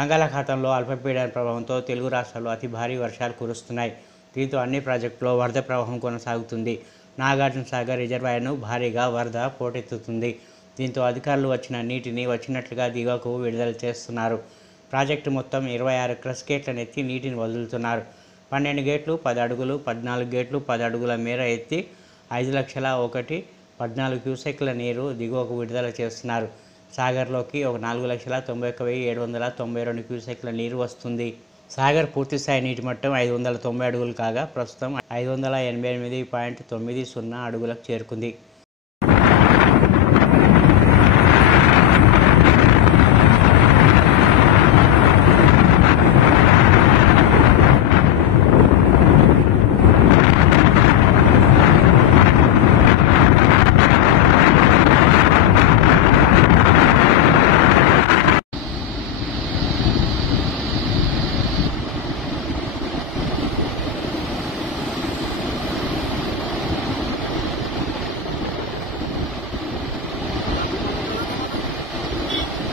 బంగాళాఖాతంలో అల్పపీడన ప్రభావంతో తెలుగు రాష్ట్రాల్లో అతి భారీ వర్షాలు కురుస్తున్నాయి. దీంతో అన్ని ప్రాజెక్టుల్లో వరద ప్రవాహం కొనసాగుతుంది. నాగార్జున సాగర్ రిజర్వాయర్ను భారీగా వరద పోటెత్తుతుంది. దీంతో అధికారులు వచ్చిన నీటిని వచ్చినట్లుగా దిగువకు విడుదల చేస్తున్నారు. ప్రాజెక్టు మొత్తం 26 క్రష్ గేట్లను ఎత్తి నీటిని వదులుతున్నారు. 12 గేట్లు 10 అడుగులు, 14 గేట్లు 10 అడుగుల మేర ఎత్తి 5,01,14 క్యూసెక్ల నీరు దిగువకు విడుదల చేస్తున్నారు. సాగర్లోకి 4,91,792 క్యూసెక్ల నీరు వస్తుంది. సాగర్ పూర్తిస్థాయి నీటి మట్టం 590 అడుగులు కాగా ప్రస్తుతం 588.90 అడుగులకు చేరుకుంది.